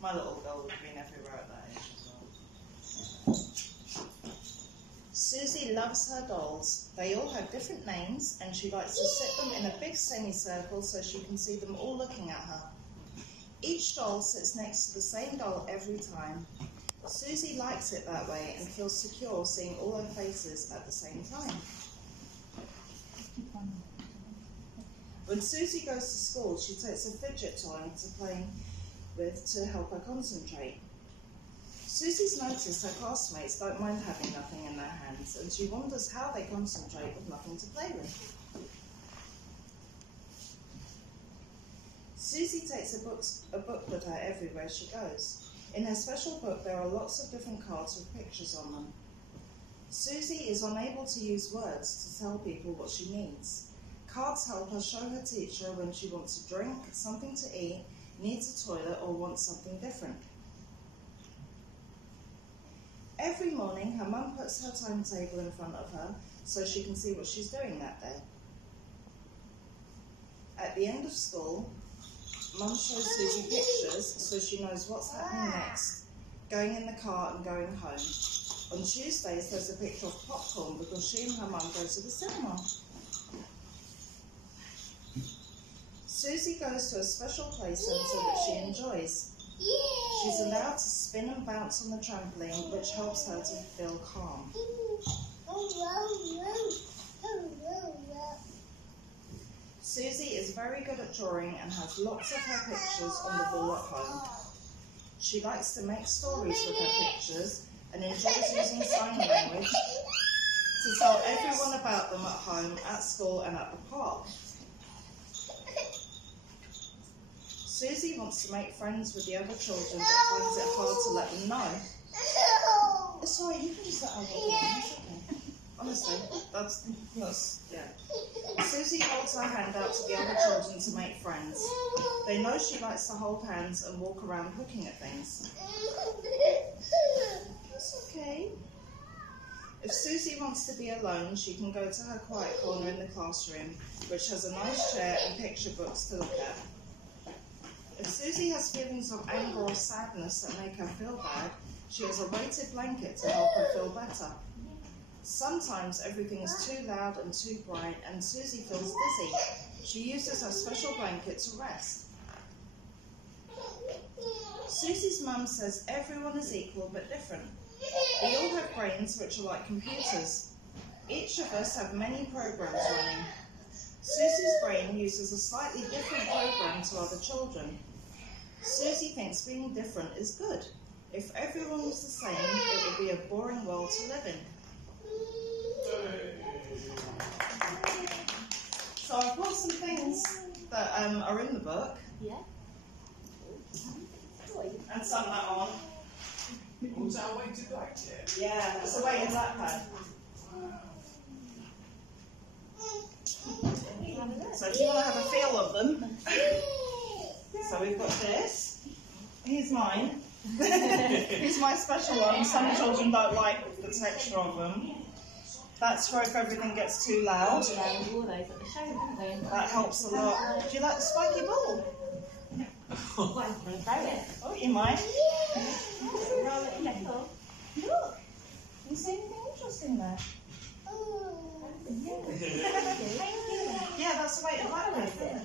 My little girl would have been everywhere at that age as well. Susie loves her dolls. They all have different names, and she likes to sit them in a big semicircle so she can see them all looking at her. Each doll sits next to the same doll every time. Susie likes it that way and feels secure seeing all her faces at the same time. When Susie goes to school, she takes a fidget toy to play with to help her concentrate. Susie's noticed her classmates don't mind having nothing in their hands, and she wonders how they concentrate with nothing to play with. Susie takes a book with her everywhere she goes. In her special book, there are lots of different cards with pictures on them. Susie is unable to use words to tell people what she needs. Cards help her show her teacher when she wants a drink, something to eat, needs a toilet, or wants something different. Every morning, her mum puts her timetable in front of her so she can see what she's doing that day. At the end of school, Mum shows Susie pictures so she knows what's happening next, going in the car and going home. On Tuesdays, there's a picture of popcorn because she and her mum go to the cinema. Susie goes to a special play centre that she enjoys. She's allowed to spin and bounce on the trampoline, which helps her to feel calm. Susie is very good at drawing and has lots of her pictures on the wall at home. She likes to make stories with her pictures and enjoys using sign language to tell everyone about them at home, at school and at the park. Susie wants to make friends with the other children but finds it hard to let them know. It's alright, you can just let her walk around, it's okay. Honestly, that's, yeah. Susie holds her hand out to the other children to make friends. They know she likes to hold hands and walk around looking at things. It's okay. If Susie wants to be alone, she can go to her quiet corner in the classroom, which has a nice chair and picture books to look at. If Susie has feelings of anger or sadness that make her feel bad, she has a weighted blanket to help her feel better. Sometimes everything is too loud and too bright, and Susie feels dizzy. She uses her special blanket to rest. Susie's mum says everyone is equal but different. We all have brains which are like computers. Each of us have many programs running. Susie's brain uses a slightly different program to other children. Susie thinks being different is good. If everyone was the same, it would be a boring world to live in. So I've got some things that are in the book. Yeah. And some that aren't. Was that a weighted blanket? Yeah, it's a weighted backpack. So if you want to have a feel of them. So we've got this. Here's mine. Here's my special one. Some children don't like the texture of them. That's for if everything gets too loud. That helps a lot. Do you like the spiky ball? Oh, you might. Look. You see anything interesting there? Yeah, that's the way to like it.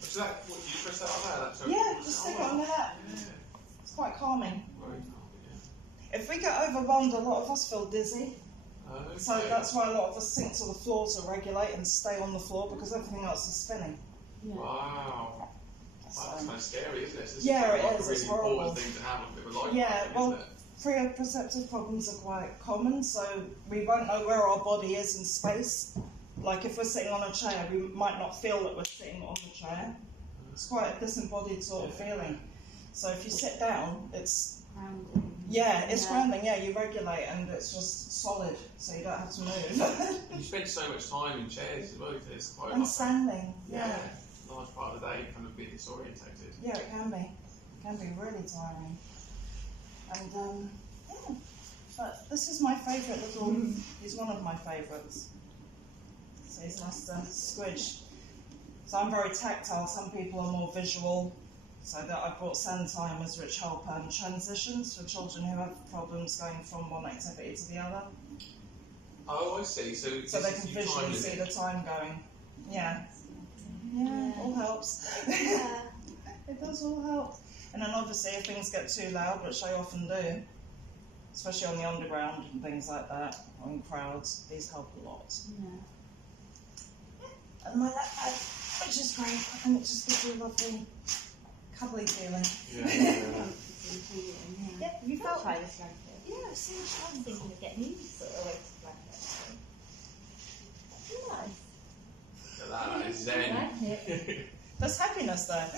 So that, what, do you press that on there? Yeah, just stick it on the lap. It's quite calming. If we get overwhelmed, a lot of us feel dizzy. Okay. So that's why a lot of us sink to the floor to regulate and stay on the floor because everything else is spinning. Yeah. Wow. That's kind of scary, isn't it? It's Yeah, it like is. a It's really horrible. important thing to have a bit of a life. Yeah, isn't well, it? perceptive problems are quite common, so we won't know where our body is in space. Like if we're sitting on a chair, we might not feel that we're sitting on the chair. It's quite a disembodied sort of feeling. So if you sit down, it's Grounding. Yeah, it's grounding. Yeah, you regulate, and it's just solid, so you don't have to move. You spend so much time in chairs as well. It's quite And standing. yeah, large part of the day you kind of be disorientated. Yeah, it can be. It can be really tiring. And yeah, but this is my favourite little. He's one of my favourites. So he's nice to squidge. So I'm very tactile. Some people are more visual. So that I brought sand timers which help transitions for children who have problems going from one activity to the other. Oh, I see. So they can visually see the time going. Yeah. Yeah, all helps. Yeah. It does all help. And then obviously if things get too loud, which they often do, especially on the underground and things like that, or in crowds, these help a lot. Yeah. And my lap pad, which is great, I think it just gives you a lovely cuddly feeling. Yeah, You felt try this blanket. Yeah, so much I was thinking of getting you sort of a weighted blanket. Nice. That is zen. I like it. There's happiness there.